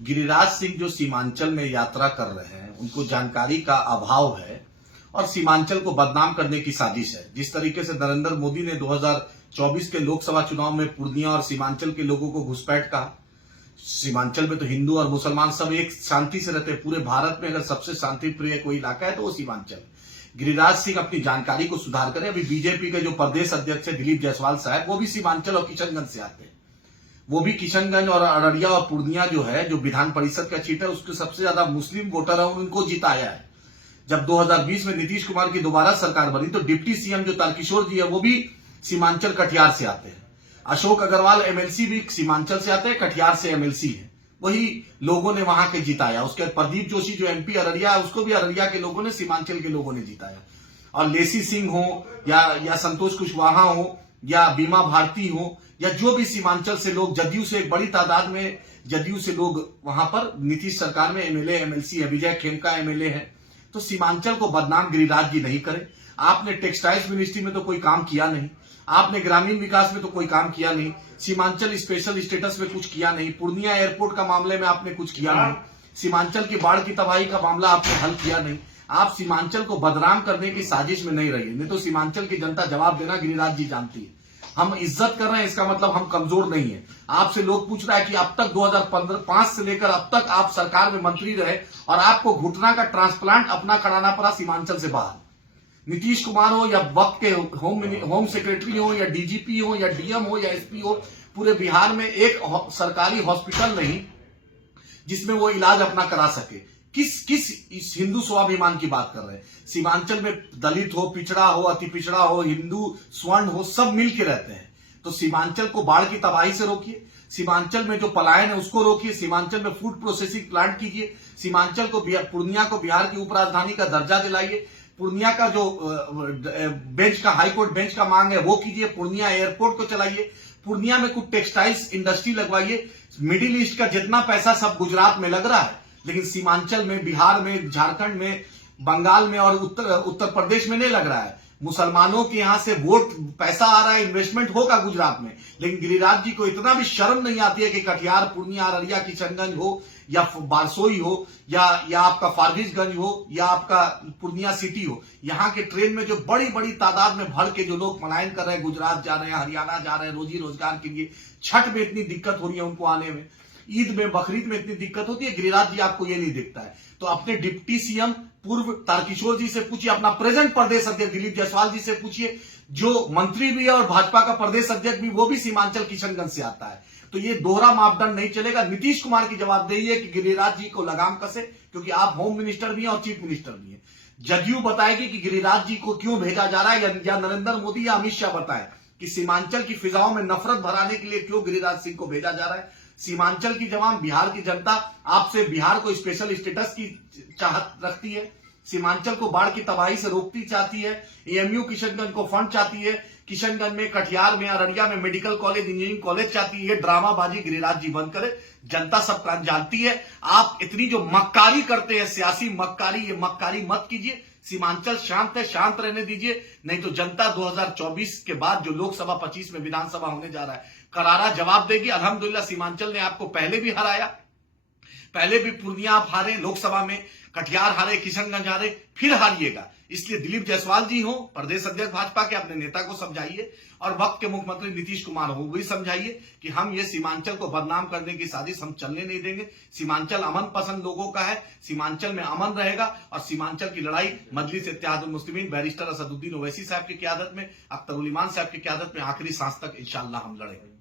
गिरिराज सिंह जो सीमांचल में यात्रा कर रहे हैं उनको जानकारी का अभाव है और सीमांचल को बदनाम करने की साजिश है। जिस तरीके से नरेंद्र मोदी ने 2024 के लोकसभा चुनाव में पूर्णिया और सीमांचल के लोगों को घुसपैठ कहा। सीमांचल में तो हिंदू और मुसलमान सब एक शांति से रहते हैं। पूरे भारत में अगर सबसे शांति प्रिय कोई इलाका है तो वो सीमांचल। गिरिराज सिंह अपनी जानकारी को सुधार करें। अभी बीजेपी के जो प्रदेश अध्यक्ष है दिलीप जायसवाल साहब, वो भी सीमांचल और किशनगंज से आते हैं। वो भी किशनगंज और अररिया और पूर्णिया जो है, जो विधान परिषद का सीट है, उसके सबसे ज्यादा मुस्लिम वोटर है, उनको जिताया है। जब 2020 में नीतीश कुमार की दोबारा सरकार बनी तो डिप्टी सीएम जो तारकिशोर जी है वो भी सीमांचल कटिहार से आते हैं। अशोक अग्रवाल एमएलसी भी सीमांचल से आते हैं, कटिहार से एमएलसी है। वही लोगों ने वहां के जिताया। उसके प्रदीप जोशी जो एमपी अररिया है, उसको भी अररिया के लोगों ने, सीमांचल के लोगों ने जिताया। और लेसी सिंह हो या संतोष कुशवाहा हो या बीमा भारती हो या जो भी सीमांचल से लोग, जदयू से एक बड़ी तादाद में जदयू से लोग वहां पर नीतीश सरकार में एमएलए एमएलसी है। विजय खेमका एमएलए है। तो सीमांचल को बदनाम गिरिराज जी नहीं करें। आपने टेक्सटाइल्स मिनिस्ट्री में तो कोई काम किया नहीं, आपने ग्रामीण विकास में तो कोई काम किया नहीं, सीमांचल स्पेशल स्टेटस में कुछ किया नहीं, पूर्णिया एयरपोर्ट का मामले में आपने कुछ किया नहीं, सीमांचल की बाढ़ की तबाही का मामला आपने हल किया नहीं। आप सीमांचल को बदनाम करने की साजिश में नहीं रहिए, नहीं तो सीमांचल की जनता जवाब देना गिरिराज जी जानती है। हम इज्जत कर रहे हैं, इसका मतलब हम कमजोर नहीं है। आपसे लोग पूछ रहा है कि अब तक 2005 से लेकर अब तक आप सरकार में मंत्री रहे और आपको घुटना का ट्रांसप्लांट अपना कराना पड़ा सीमांचल से बाहर। नीतीश कुमार हो या वक्त के होम सेक्रेटरी हो या डीजीपी हो या डीएम हो या एसपी हो, पूरे बिहार में एक सरकारी हॉस्पिटल नहीं जिसमें वो इलाज अपना करा सके। किस इस हिंदू स्वाभिमान की बात कर रहे हैं? सीमांचल में दलित हो, पिछड़ा हो, अति पिछड़ा हो, हिंदू स्वर्ण हो, सब मिल के रहते हैं। तो सीमांचल को बाढ़ की तबाही से रोकिए, सीमांचल में जो पलायन है उसको रोकिए, सीमांचल में फूड प्रोसेसिंग प्लांट कीजिए, सीमांचल को, पूर्णिया को बिहार की उपराजधानी का दर्जा दिलाइए, पूर्णिया का जो बेंच का, हाईकोर्ट बेंच का मांग है वो कीजिए, पूर्णिया एयरपोर्ट को चलाइए, पूर्णिया में कुछ टेक्सटाइल्स इंडस्ट्री लगवाइए। मिडिल ईस्ट का जितना पैसा सब गुजरात में लग रहा है, लेकिन सीमांचल में, बिहार में, झारखंड में, बंगाल में और उत्तर प्रदेश में नहीं लग रहा है। मुसलमानों के यहां से वोट, पैसा आ रहा है, इन्वेस्टमेंट होगा गुजरात में, लेकिन गिरिराज जी को इतना भी शर्म नहीं आती है कि कटिहार, पूर्णिया, अररिया, किशनगंज हो या बारसोई हो या आपका फारबिसगंज हो या आपका पूर्णिया सिटी हो, यहाँ के ट्रेन में जो बड़ी बड़ी तादाद में भर के जो लोग पलायन कर रहे हैं, गुजरात जा रहे हैं, हरियाणा जा रहे हैं रोजी रोजगार के लिए, छठ में इतनी दिक्कत हो रही है उनको आने में, ईद में, बकरीद में इतनी दिक्कत होती है, गिरिराज जी आपको ये नहीं दिखता है। तो अपने डिप्टी सीएम पूर्व तारकिशोर जी से पूछिए, अपना प्रेजेंट प्रदेश अध्यक्ष दिलीप जायसवाल जी से पूछिए, जो मंत्री भी है और भाजपा का प्रदेश अध्यक्ष भी, वो भी सीमांचल किशनगंज से आता है। तो ये दोहरा मापदंड नहीं चलेगा। नीतीश कुमार की जवाबदेही है कि गिरिराज जी को लगाम कसे, क्योंकि आप होम मिनिस्टर भी हैं और चीफ मिनिस्टर भी हैं। जदयू बताएगी कि गिरिराज जी को क्यों भेजा जा रहा है, या नरेंद्र मोदी या अमित शाह बताए कि सीमांचल की फिजाओं में नफरत भराने के लिए क्यों गिरिराज सिंह को भेजा जा रहा है। सीमांचल की जवान, बिहार की जनता आपसे बिहार को स्पेशल स्टेटस की चाहत रखती है, सीमांचल को बाढ़ की तबाही से रोकती चाहती है, एएमयू किशनगंज को फंड चाहती है, किशनगंज में, कटिहार में, अररिया में मेडिकल कॉलेज, इंजीनियरिंग कॉलेज चाहती है। ड्रामाबाजी गिरिराज जी बंद करे, जनता सब जानती है। आप इतनी जो मक्कारी करते हैं, सियासी मक्कारी, ये मक्कारी मत कीजिए। सीमांचल शांत है, शांत रहने दीजिए, नहीं तो जनता 2024 के बाद जो लोकसभा 25 में विधानसभा होने जा रहा है, करारा जवाब देगी। अल्हम्दुलिल्लाह सीमांचल ने आपको पहले भी हराया, पहले भी पूर्णिया आप हारे लोकसभा में, कटिहार हारे, किशनगंज हारे, फिर हारिएगा। इसलिए दिलीप जायसवाल जी हो, प्रदेश अध्यक्ष भाजपा के, अपने नेता को समझाइए, और वक्त के मुख्यमंत्री नीतीश कुमार हो, वही समझाइए कि हम ये सीमांचल को बदनाम करने की साजिश हम चलने नहीं देंगे। सीमांचल अमन पसंद लोगों का है, सीमांचल में अमन रहेगा, और सीमांचल की लड़ाई मजलिस इत्तेहादुल मुस्लिमीन बैरिस्टर असदुद्दीन ओवैसी साहब की क़यादत में, अख्तर उल ईमान साहब की क़यादत में आखिरी सांस तक इंशाअल्लाह हम लड़ेंगे।